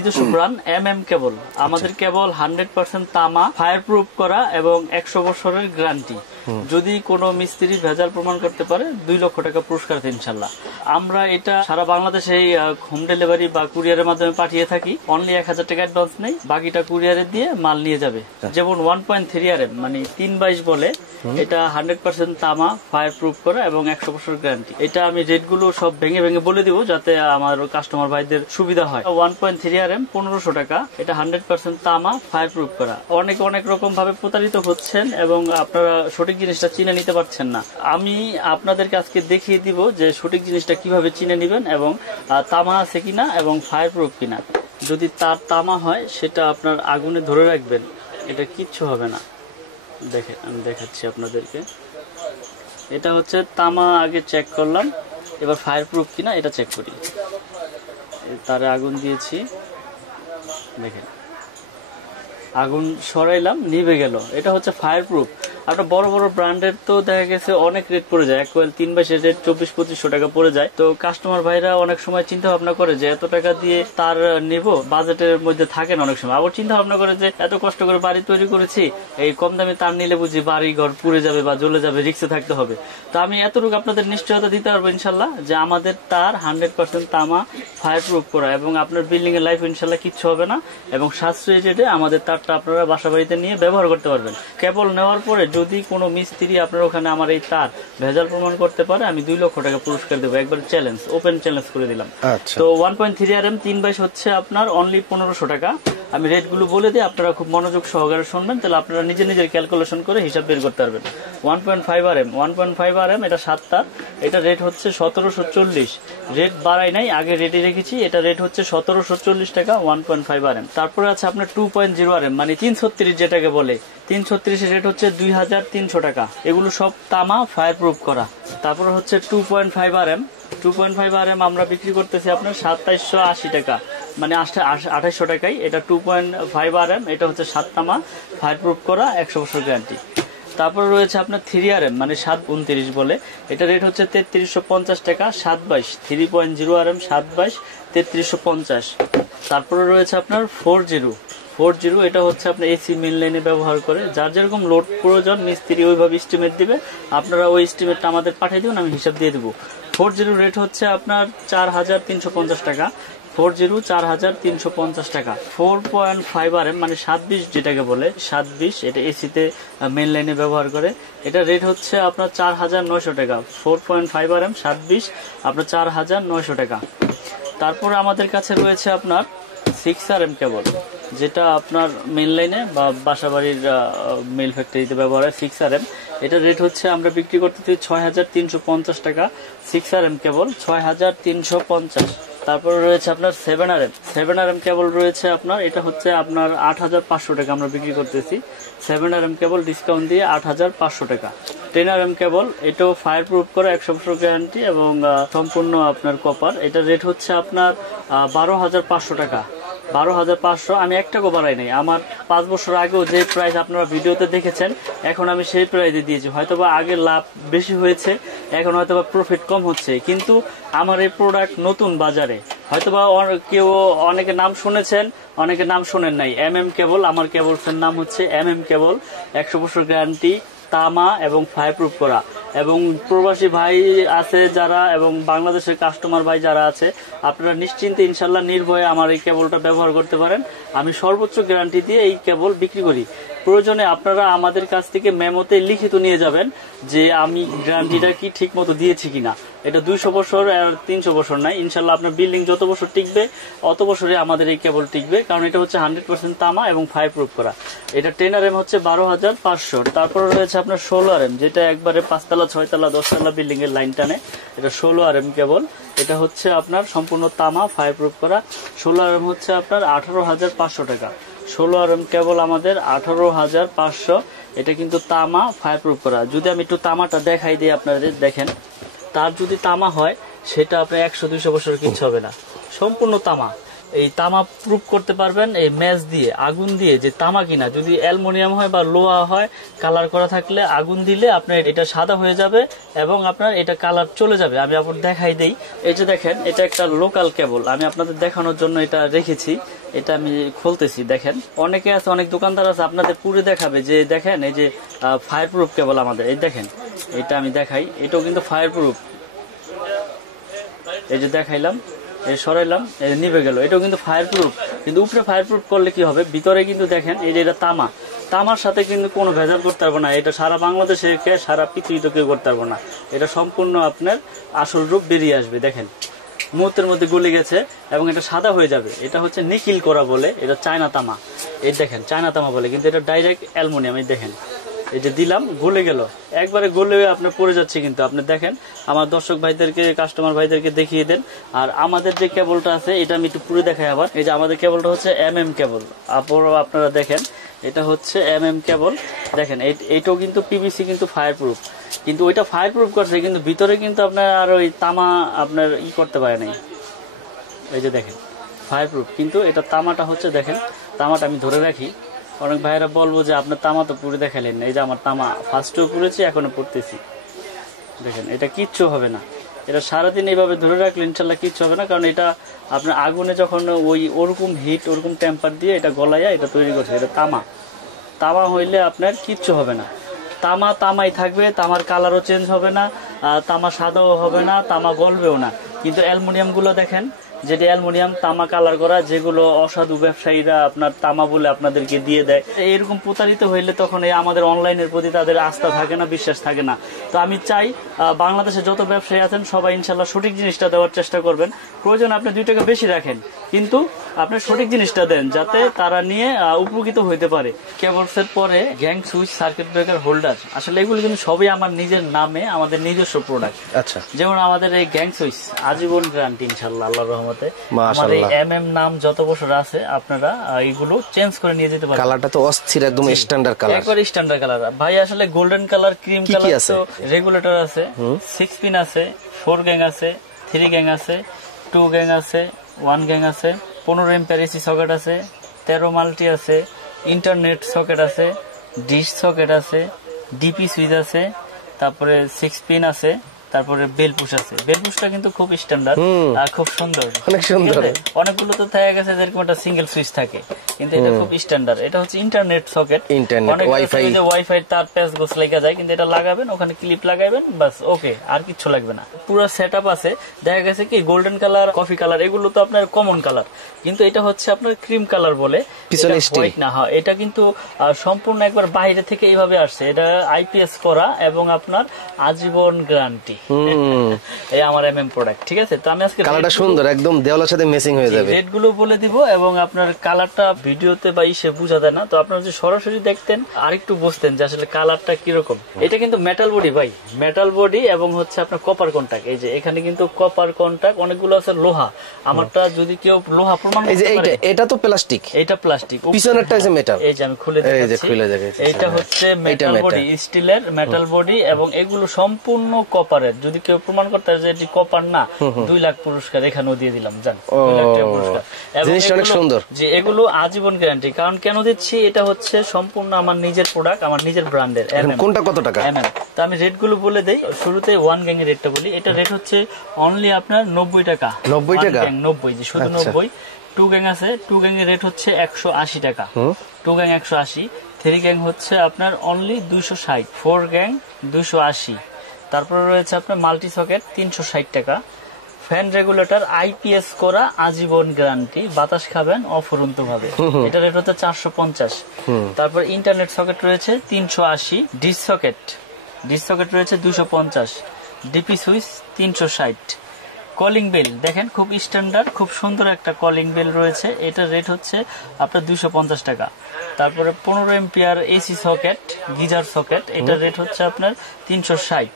নিজস্ব ব্র্যান্ড কেবল। আমাদের কেবল 100% তামা, ফায়ার প্রুফ করা এবং 100 বছরের গ্যারান্টি। যদি কোনো মিস্ত্রি ভেজাল প্রমাণ করতে পারে 2 লক্ষ টাকা পুরস্কার আছে ইনশাল্লাহ। আমরা এটা সারা বাংলাদেশে হোম ডেলিভারি বা কুরিয়ারের মাধ্যমে পাঠিয়ে থাকি। অনলি 1000 টাকা অ্যাডভান্স নেই, বাকিটা কুরিয়ারে দিয়ে মাল নিয়ে যাবে। যেমন 1.3 RM মানে 322 বলে, এটা 100% তামা, ফায়ার প্রুফ করা এবং 100 বছর গ্যারান্টি। এটা আমি রেট গুলো সব ভেঙে ভেঙে বলে দিব যাতে আমার কাস্টমার ভাইদের সুবিধা হয়। 1.3 RM 1500 টাকা, এটা 100% তামা, ফায়ার প্রুফ করা। অনেক রকম ভাবে প্রতারিত হচ্ছেন এবং আপনারা সঠিক জিনিসটা চিনে নিতে পারছেন না। আমি আপনাদেরকে আজকে দেখিয়ে দিব যে সঠিক জিনিসটা কিভাবে চিনে নেবেন এবং তামা আছে কিনা এবং ফায়ার প্রুফ কিনা। যদি তার তামা হয় সেটা আপনার আগুনে ধরে রাখবেন, এটা কিচ্ছু হবে না। দেখেন আমি দেখাচ্ছি আপনাদেরকে। এটা হচ্ছে তামা, আগে চেক করলাম, এবার ফায়ার প্রুফ কিনা এটা চেক করি। তারে আগুন দিয়েছি, দেখেন আগুন সরাইলাম, নিভে গেল। এটা হচ্ছে ফায়ার প্রুফ। আপনার বড় বড় ব্র্যান্ডের তো দেখা গেছে অনেক রেট পড়ে যায়, 1 coil 322 রেট 2400-2500 টাকা পড়ে যায়। তো কাস্টমার ভাইরা অনেক সময় চিন্তা ভাবনা করে যে এত টাকা দিয়ে তার নেব, বাজেটের মধ্যে থাকে না অনেক সময়। আবার চিন্তা ভাবনা করে যে এত কষ্ট করে বাড়ি তৈরি করেছি, এই কম দামে তার নিলে বুঝি বাড়ি ঘর পুড়ে যাবে বা জ্বলে যাবে, রিস্কে থাকতে হবে। তো আমি এতটুকু আপনাদের নিশ্চয়তা দিতে পারবো ইনশাল্লাহ যে আমাদের তার 100% তামা, ফায়ার প্রুফ করা এবং আপনার বিল্ডিং এর লাইফ ইনশাল্লাহ কিচ্ছু হবে না এবং সাশ্রয়ী রেটে আমাদের তারটা আপনারা বাসা বাড়িতে নিয়ে ব্যবহার করতে পারবেন। কেবল নেওয়ার পরে যদি কোনো মিস্ত্রি আপনার ওখানে আমার এই তার ভেজাল প্রমাণ করতে পারে, আমি 2 লক্ষ টাকা পুরস্কার দেবো। একবার চ্যালেঞ্জ, ওপেন চ্যালেঞ্জ করে দিলাম। তো 1.3 RM 322 হচ্ছে আপনার অনলি 1500 টাকা। আমি রেট গুলো বলে দিই, আপনারা খুব মনোযোগ সহকারে শুনবেন, তাহলে আপনারা নিজের ক্যালকুলেশন করে হিসাব বের করতে পারবেন। 1.5 RM এটা 7 তার, এটা রেট হচ্ছে 1740। রেট বাড়াই নাই, আগে রেটে রেখেছি। এটা রেট হচ্ছে 1740 টাকা 1.5 RM। তারপরে আছে আপনার 2.0 RM মানে 336 যেটাকে বলে, 336 এর রেট হচ্ছে 2300 টাকা। এগুলো সব তামা, ফায়ার প্রুফ করা। তারপরে হচ্ছে 2.5 RM। 2.5 RM আমরা বিক্রি করতেছি আপনার 2780 টাকা মানে 2800 টাকায়। এটা 2.5 RM, এটা হচ্ছে 7 তামা, ফায়ার প্রুফ করা, 100 বছর গ্যারান্টি। তারপরে রয়েছে আপনার 3 RM মানে 729 বলে, এটা রেট হচ্ছে 3350 টাকা 722। 3.0 RM 722 3350। তারপরে রয়েছে আপনার 40, এটা হচ্ছে আপনার এসি মেইন লাইনে ব্যবহার করে। যার যেরকম লোড প্রয়োজন মিস্ত্রি ওইভাবে এস্টিমেট দিবে, আপনারা ওই এস্টিমেটটা আমাদের পাঠিয়ে দিন, আমি হিসাব দিয়ে দেবো। 40 রেট হচ্ছে আপনার 4350 টাকা। 40 4350 টাকা। 4.5 RM মানে 720 যেটাকে বলে, 720 এটা এসিতে মেইন লাইনে ব্যবহার করে। এটা রেট হচ্ছে আপনার 4900 টাকা। 4.5 RM 720 আপনার 4900 টাকা। তারপরে আমাদের কাছে রয়েছে আপনার 6 RM কেবল, যেটা আপনার মেইন লাইনে বা বাসাবাড়ির মেল ফ্যাক্টরিতে ব্যবহার হয়। 6 RM এটা রেট হচ্ছে আমরা বিক্রি করতেছি 6350 টাকা। 6 RM কেবল 6350। তারপরে রয়েছে আপনার 7 RM কেবল রয়েছে আপনার, এটা হচ্ছে আপনার 8500 টাকা আমরা বিক্রি করতেছি। 7 RM কেবল ডিসকাউন্ট দিয়ে 8500 টাকা। 10 RM কেবল, এটাও ফায়ার প্রুফ করা, 100 বছর গ্যারান্টি এবং সম্পূর্ণ আপনার কপার। এটা রেট হচ্ছে আপনার 12500 টাকা। 12500। আমি এক টাকা বাড়াই নাই। আমার 5 বছর আগেও যে প্রাইস আপনারা ভিডিওতে দেখেছেন, এখন আমি সেই প্রাইসে দিয়েছি। হয়তোবা আগে লাভ বেশি হয়েছে, এখন হয়তোবা প্রফিট কম হচ্ছে, কিন্তু আমার এই প্রোডাক্ট নতুন বাজারে। হয়তোবা কেউ অনেকে নাম শুনেছেন, অনেকে নাম শোনেন নাই। কেবল, আমার কেবলসের নাম হচ্ছে কেবল। 100 বছর গ্যারান্টি, তামা এবং ফায়ার প্রুফ করা। এবং প্রবাসী ভাই আছে যারা এবং বাংলাদেশের কাস্টমার ভাই যারা আছে, আপনারা নিশ্চিন্তে ইনশাল্লাহ নির্ভয়ে আমার এই কেবলটা ব্যবহার করতে পারেন। আমি সর্বোচ্চ গ্যারান্টি দিয়ে এই কেবল বিক্রি করি। প্রয়োজনে আপনারা আমাদের কাছ থেকে মেমোতে লিখিত নিয়ে যাবেন যে আমি গ্যারান্টিটা কি ঠিক মতো দিয়েছি কিনা। এটা 200 বছর আর 300 বছর নাই, ইনশাল্লাহ আপনার বিল্ডিং যত বছর টিকবে অত বছরে আমাদের এই কেবল টিকবে, কারণ এটা হচ্ছে 100% তামা এবং ফায়ার প্রুফ করা। এটা 10 RM হচ্ছে 12500। তারপরে রয়েছে আপনার 16 RM, যেটা একবারে 5 তলা 6 তলা 10 তলা বিল্ডিং এর লাইন টানে। এটা 16 RM কেবল, এটা হচ্ছে আপনার সম্পূর্ণ তামা, ফায়ার প্রুফ করা। 16 RM হচ্ছে আপনার 18500 টাকা। 16 RM কেবল আমাদের 18500। এটা কিন্তু তামা, ফায়ার প্রুফ করা। যদি আমি একটু তামাটা দেখাই দিই আপনাদের, দেখেন তার যদি তামা হয় সেটা আপনার 100-200 বছর কিচ্ছু হবে না, সম্পূর্ণ তামা। এই তামা প্রুফ করতে পারবেন এই ম্যাচ দিয়ে, আগুন দিয়ে, যে তামা কিনা। যদি অ্যালুমিনিয়াম হয় বা লোহা হয়, কালার করা থাকলে আগুন দিলে আপনার এটা সাদা হয়ে যাবে এবং আপনার এটা কালার চলে যাবে। আমি আপনার দেখাই দেই। এই যে দেখেন, এটা একটা লোকাল কেবল, আমি আপনাদের দেখানোর জন্য এটা রেখেছি। এটা আমি খুলতেছি, দেখেন। অনেকে আছে, অনেক দোকানদার আছে আপনাদের পুরো দেখাবে যে দেখেন এই যে ফায়ার প্রুফ কেবল আমাদের। এই দেখেন, এটা আমি দেখাই, এটাও কিন্তু ফায়ার প্রুফ। এই যে দেখাইলাম, এই সরাইলাম, এই নিভে গেল, এটাও কিন্তু ফায়ার প্রুফ। কিন্তু উপরে ফায়ার প্রুফ করলে কি হবে, ভিতরে কিন্তু দেখেন এই যে এটা তামা, তামার সাথে কিন্তু কোনো ভেজাল করতে পারবো না। এটা সারা বাংলাদেশে সারা পৃথিবীতে কেউ করতে পারবো না। এটা সম্পূর্ণ আপনার আসল রূপ বেরিয়ে আসবে। দেখেন মুহূর্তের মধ্যে গলে গেছে এবং এটা সাদা হয়ে যাবে। এটা হচ্ছে নিকিল করা বলে, এটা চায়না তামা। এই দেখেন চায়না তামা বলে, কিন্তু এটা ডাইরেক্ট অ্যালুমিনিয়াম। এই দেখেন, এই যে দিলাম, গলে গেল, একবারে গলে আপনার পড়ে যাচ্ছে। কিন্তু আপনি দেখেন, আমার দর্শক ভাইদেরকে, কাস্টমার ভাইদেরকে দেখিয়ে দেন। আর আমাদের যে কেবলটা আছে এটা আমি একটু পুরো দেখাই আবার। এই যে আমাদের কেবলটা হচ্ছে কেবল, আপনারা দেখেন, এটা হচ্ছে কেবল। দেখেন এইটাও কিন্তু পিভিসি, কিন্তু ফায়ার প্রুফ। কিন্তু ওইটা ফায়ার প্রুফ করছে, কিন্তু ভিতরে কিন্তু আপনার আর ওই তামা আপনার করতে পারে নাই। এই যে দেখেন ফায়ার প্রুফ, কিন্তু এটা তামাটা হচ্ছে, দেখেন তামাটা আমি ধরে রাখি। অনেক ভাইয়েরা বলবো যে আপনার তামা তো পুড়ে দেখালেন না। এই যে আমার তামা ফার্স্টেও পুড়েছি, এখনো পড়তেছি। দেখেন এটা কিচ্ছু হবে না, এটা সারাদিন এইভাবে ধরে রাখলে ইনশাল্লাহ কিচ্ছু হবে না। কারণ এটা আপনার আগুনে যখন ওরকম হিট, ওরকম টেম্পার দিয়ে এটা গলাইয়া এটা তৈরি করছে। এটা তামা হইলে আপনার কিচ্ছু হবে না। তামাই থাকবে, তামার কালারও চেঞ্জ হবে না, তামা সাদাও হবে না, তামা গলবেও না। কিন্তু অ্যালুমিনিয়াম গুলো দেখেন, যেটা অ্যালুমিনিয়াম তামা কালার করা, যেগুলো অসাধু ব্যবসায়ীরা আপনার তামা বলে আপনাদেরকে দিয়ে দেয়, এরকম প্রতারিত হইলে তখন এই আমাদের অনলাইনের প্রতি তাদের আস্থা থাকে না, বিশ্বাস থাকে না। তো আমি চাই বাংলাদেশে যত ব্যবসায়ী আছেন সবাই ইনশাল্লাহ সঠিক জিনিসটা দেওয়ার চেষ্টা করবেন। প্রয়োজন আপনি 2 টাকা বেশি রাখেন, কিন্তু আপনি সঠিক জিনিসটা দেন, যাতে তারা নিয়ে উপকৃত হইতে পারে। কেবলসের পরে gang switch, circuit breaker, holder, আসলে এগুলো কিন্তু সবই আমার নিজের নামে, আমাদের নিজস্ব প্রোডাক্ট। আচ্ছা, যেমন আমাদের এই গ্যাং সুইচ আজীবন গ্যারান্টি ইনশাল্লাহ, আল্লাহর রহমতে। আমার এই নাম যত বছর আছে, আপনারা এইগুলো চেঞ্জ করে নিয়ে যেতে পারেন। কালারটা তো অস্থির, একদম স্ট্যান্ডার্ড কালার, একবারে স্ট্যান্ডার্ড কালার ভাই। আসলে গোল্ডেন কালার, ক্রিম কালার, তো রেগুলেটর আছে, 6 পিন আছে, 4 গ্যাং আছে, 3 গ্যাং আছে, 2 গ্যাং আছে, 1 গ্যাং আছে, 15 এম্পিয়ার এসি সকেট আছে, 13 মাল্টি আছে, ইন্টারনেট সকেট আছে, ডিশ সকেট আছে, ডিপি সুইচ আছে, তারপরে 6 পিন আছে, তারপরে বেল পুশ আছে। বেল পুশটা কিন্তু খুব স্ট্যান্ডার্ড আর খুব সুন্দর, অনেক সুন্দর। অনেকগুলো তো দেখা গেছে যেরকম একটা সিঙ্গেল সুইচ থাকে, কিন্তু এটা খুব স্ট্যান্ডার্ড। এটা হচ্ছে ইন্টারনেট সকেট, ওয়াইফাই তার প্যাচ গোছ লাগা যায়, কিন্তু এটা লাগাবেন, ওখানে ক্লিপ লাগাবেন, বাস, ওকে, আর কিছু লাগবে না। পুরো সেটআপ আছে। দেখা গেছে কি গোল্ডেন কালার, কফি কালার, এগুলো তো আপনার কমন কালার, কিন্তু এটা হচ্ছে আপনার ক্রিম কালার বলে, হোয়াইট না। হ্যাঁ, এটা কিন্তু সম্পূর্ণ একবার বাইরে থেকে এইভাবে আসছে। এটা আইপিএস করা এবং আপনার আজীবন গ্যারান্টি। এই আমার প্রোডাক্ট, ঠিক আছে। তো আমি আজকে কালারটা সুন্দর, একদম দেওয়ালের সাথে ম্যাচিং হয়ে যাবে। রেট গুলো বলে দিব, এবং আপনার কালারটা ভিডিওতে বা ইসে বোঝা যায় না, তো আপনারা যদি সরাসরি দেখতেন আরেকটু বুঝতেন যে আসলে কালারটা কিরকম। এটা কিন্তু মেটাল বডি ভাই, মেটাল বডি, এবং হচ্ছে আপনার কপার কন্টাক্ট। এই যে এখানে কিন্তু কপার কন্টাক্ট, অনেকগুলো আছে লোহা। আমারটা যদি কেউ লোহা প্রমাণ করতে পারে, এটা তো প্লাস্টিক, এটা প্লাস্টিক, পিছনেরটা আছে মেটাল। এই যে আমি খুলে দেখাচ্ছি, এটা হচ্ছে মেটাল বডি, স্টিলের মেটাল বডি, এবং এগুলো সম্পূর্ণ কপারের। যদি কেউ প্রমাণ করতে পারে যে এটি কপার না, 2 লাখ পুরস্কার এখানেও দিয়ে দিলাম, জান, 2 লাখ টাকা পুরস্কার। জিনিসটা অনেক সুন্দর, যে এগুলো আজীবন গ্যারান্টি। কারণ কেন দিচ্ছি, এটা হচ্ছে সম্পূর্ণ আমার নিজের প্রোডাক্ট, আমার নিজের ব্র্যান্ডের। কোনটা কত টাকা? তো আমি রেট গুলো বলে দেই। শুরুতে 1 গ্যাং এর রেটটা বলি। এটা রেট হচ্ছে অনলি আপনার 90 টাকা। 90 টাকা, 90, যে শুধু 90। 2 গ্যাং আছে, 2 গ্যাং এর রেট হচ্ছে 180 টাকা। 2 গ্যাং 180। 3 গ্যাং হচ্ছে আপনার অনলি 260। 4 গ্যাং 280। তারপরে রয়েছে আপনার মাল্টি সকেট 360 টাকা। ফ্যান রেগুলেটর আইপিএস করা, আজীবন গ্যারান্টি, বাতাস খাবেন অফুরন্ত ভাবে। এটা রেট হচ্ছে 450। তারপর ইন্টারনেট সকেট রয়েছে 380। ডিশ সকেট রয়েছে 250। DP switch 360। কলিং বেল দেখেন, খুব স্ট্যান্ডার্ড, খুব সুন্দর একটা কলিং বেল রয়েছে। এটা রেট হচ্ছে আপনার 250 টাকা। তারপরে 15 ampere AC socket, geyser socket, এটা রেট হচ্ছে আপনার 360।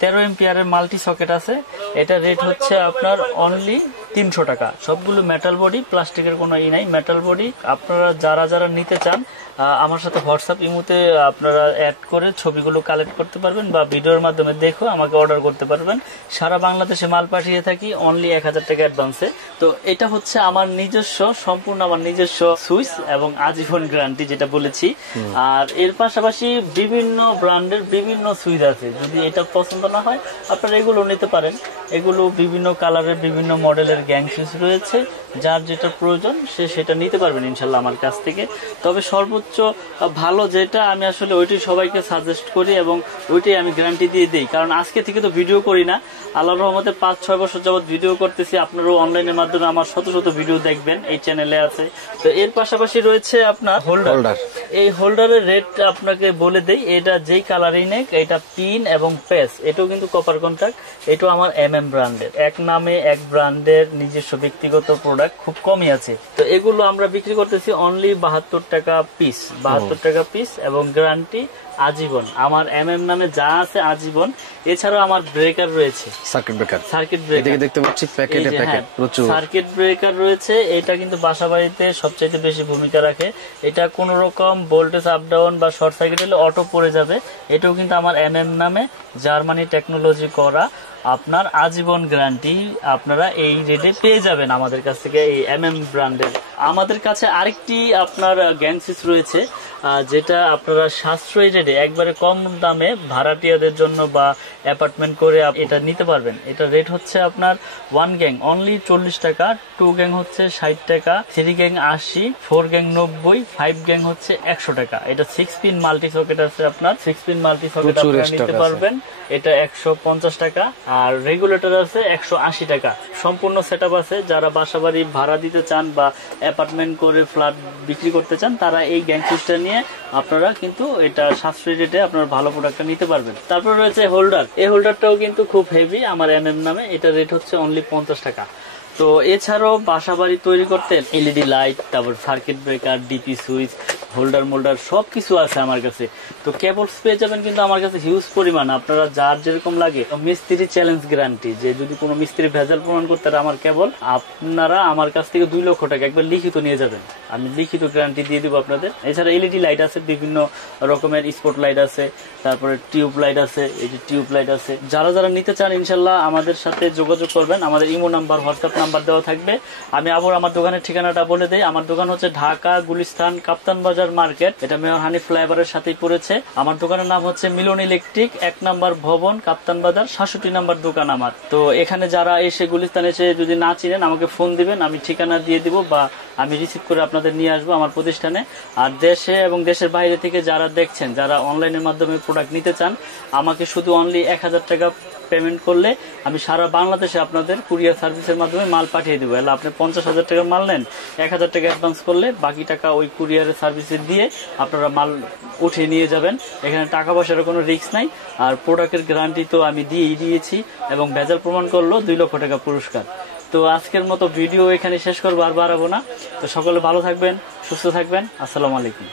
13 এম্পিয়ারের মাল্টি সকেট আছে, এটা রেট হচ্ছে আপনার অনলি 300 টাকা। সবগুলো মেটাল বডি, প্লাস্টিকের কোনো ই নাই, মেটাল বডি। আপনারা যারা নিতে চান আমার সাথে হোয়াটসঅ্যাপ ইমোতে আপনারা অ্যাড করে ছবিগুলো কালেক্ট করতে পারবেন বা ভিডিওর মাধ্যমে দেখো আমাকে অর্ডার করতে পারবেন। সারা বাংলাদেশে মাল পাঠিয়ে থাকি অনলি 1000 টাকা অ্যাডভান্সে। তো এটা হচ্ছে আমার নিজস্ব, সম্পূর্ণ আমার নিজস্ব সুইচ এবং আজীবন গ্যারান্টি যেটা বলেছি। আর এর পাশাপাশি বিভিন্ন ব্র্যান্ডের বিভিন্ন সুইচ আছে, যদি এটা পছন্দ না হয় আপনারা এগুলো নিতে পারেন। এগুলো বিভিন্ন কালারের বিভিন্ন মডেলের গ্যাং সুইচ রয়েছে, যার যেটা প্রয়োজন সে সেটা নিতে পারবেন ইনশাল্লাহ আমার কাছ থেকে। তবে সর্বোচ্চ ভালো যেটা আমি আসলে ওইটাই সবাইকে সাজেস্ট করি এবং ওইটাই আমি গ্যারান্টি দিয়ে দিই। কারণ আজকে থেকে তো ভিডিও করি না, আল্লাহর রহমতে 5-6 বছর যাবত ভিডিও করতেছি। আপনারাও অনলাইনের মাধ্যমে আমার শত শত ভিডিও দেখবেন, এই চ্যানেলে আছে। তো এর পাশাপাশি রয়েছে আপনার হোল্ডার। এই হোল্ডারের রেট আপনাকে বলে দেই, এটা যেই কালারই নেক, এটা পিন এবং পেস, এটাও কিন্তু কপার কন্ট্রাক্ট। এটাও আমার MM ব্র্যান্ডের, এক নামে এক ব্র্যান্ডের নিজস্ব ব্যক্তিগত প্রোডাক্ট, খুব কমই আছে। তো এগুলো আমরা বিক্রি করতেছি অনলি 72 টাকা পিস, 72 টাকা পিস এবং গ্যারান্টি আজীবন। আমার MM নামে যা আছে আজীবন। এছাড়াও আমার ব্রেকার রয়েছে, সার্কিট ব্রেকার দেখতে পাচ্ছি প্যাকেটে প্যাকেট প্রচুর সার্কিট ব্রেকার রয়েছে। এটা কিন্তু বাসাবাড়িতে সবচেয়ে বেশি ভূমিকা রাখে। এটা কোন রকম ভোল্টেজ আপ ডাউন বা শর্ট সার্কিট হলে অটো পড়ে যাবে। এটাও কিন্তু আমার MM নামে জার্মানি টেকনোলজি করা, আপনার আজীবন গ্যারান্টি আপনারা এই রেটে পেয়ে যাবেন আমাদের কাছ থেকে, এই MM ব্র্যান্ডের। আমাদের কাছে আরেকটি আপনার গ্যাং সুইচ রয়েছে, যেটা আপনারা সাশ্রয়ী রেটে একবারে কম দামে ভাড়াটিয়াদের জন্য বা অ্যাপার্টমেন্ট করে এটা নিতে পারবেন। এটা রেট হচ্ছে আপনার 1 গ্যাং অনলি 40 টাকা, 2 গ্যাং হচ্ছে 60 টাকা, 3 গ্যাং 80, 4 গ্যাং 90, 5 গ্যাং হচ্ছে 100 টাকা। এটা 6 পিন মাল্টি সকেট আছে, আপনার 6 পিন মাল্টি সকেট আপনারা নিতে পারবেন। এটা 150 টাকা। আর রেগুলেটর আছে 180 টাকা। সম্পূর্ণ সেটআপ আছে। যারা বাসাবাড়ি ভাড়া দিতে চান বা অ্যাপার্টমেন্ট করে ফ্ল্যাট বিক্রি করতে চান, তারা এই গ্যাং সুইচটা নিয়ে আপনারা কিন্তু এটা সাশ্রয়ী রেটে আপনারা ভালো প্রোডাক্টটা নিতে পারবেন। তারপর রয়েছে হোল্ডার। এই হোল্ডারটাও কিন্তু খুব হেভি, আমার MM নামে। এটা রেট হচ্ছে অনলি 50 টাকা। তো এছাড়াও বাসাবাড়ি তৈরি করতে LED লাইট, তারপর circuit breaker, DP switch, holder moulder সবকিছু আছে আমার কাছে। তো কেবলস পেয়ে যাবেন কিন্তু আমার কাছে হিউজ পরিমাণ, আপনারা যার যেরকম লাগে। মিস্ত্রি চ্যালেঞ্জ গ্যারান্টি, যে যদি কোনো মিস্ত্রি ভেজাল প্রমাণ করতে আমার কেবল, আপনারা আমার কাছ থেকে 2 লক্ষ টাকা একবার লিখিত নিয়ে যাবেন, আমি লিখিত গ্যারান্টি দিয়ে দেবো আপনাদের। এছাড়া LED লাইট আছে, বিভিন্ন রকমের স্পট লাইট আছে, তারপরে টিউব লাইট আছে, এই যে টিউব লাইট আছে। যারা নিতে চান ইনশাল্লাহ আমাদের সাথে যোগাযোগ করবেন। আমাদের ইমো নাম্বার, হোয়াটসঅ্যাপ নাম্বার দেওয়া থাকবে। আমি আবার আমার দোকানের ঠিকানাটা বলে দেই। আমার দোকান হচ্ছে ঢাকা গুলিস্তান কাপ্তান বাজার মার্কেট, এটা মেয়র হানিফ ফ্লাইওভারের সাথেই পড়েছে। আমার দোকানের নাম হচ্ছে মিলন ইলেকট্রিক, 1 নম্বর ভবন, কাপ্তান বাজার, 67 নম্বর দোকান আমার। তো এখানে যারা এসে গুলিস্তান এসে যদি না চিনেন আমাকে ফোন দিবেন, আমি ঠিকানা দিয়ে দিব বা আমি রিসিভ করে আপনাদের নিয়ে আসবো আমার প্রতিষ্ঠানে। আর দেশে এবং দেশের বাইরে থেকে যারা দেখছেন, যারা অনলাইনের মাধ্যমে প্রোডাক্ট নিতে চান, আমাকে শুধু অনলি 1000 টাকা পেমেন্ট করলে আমি সারা বাংলাদেশে আপনাদের কুরিয়ার সার্ভিসের মাধ্যমে মাল পাঠিয়ে দেবো। এলে আপনি 50,000 টাকার মাল নেন, 1000 টাকা অ্যাডভান্স করলে বাকি টাকা ওই কুরিয়ারের সার্ভিসে দিয়ে আপনারা মাল উঠিয়ে নিয়ে যাবেন। এখানে টাকা পয়সার কোনো রিস্ক নাই। আর প্রোডাক্টের গ্যারান্টি তো আমি দিয়েছি এবং ভেজাল প্রমাণ করলো 2 লক্ষ টাকা পুরস্কার। তো আজকের মতো ভিডিও এখানে শেষ করবো, আর বাড়াবো না। তো সকলে ভালো থাকবেন, সুস্থ থাকবেন। আসসালামু আলাইকুম।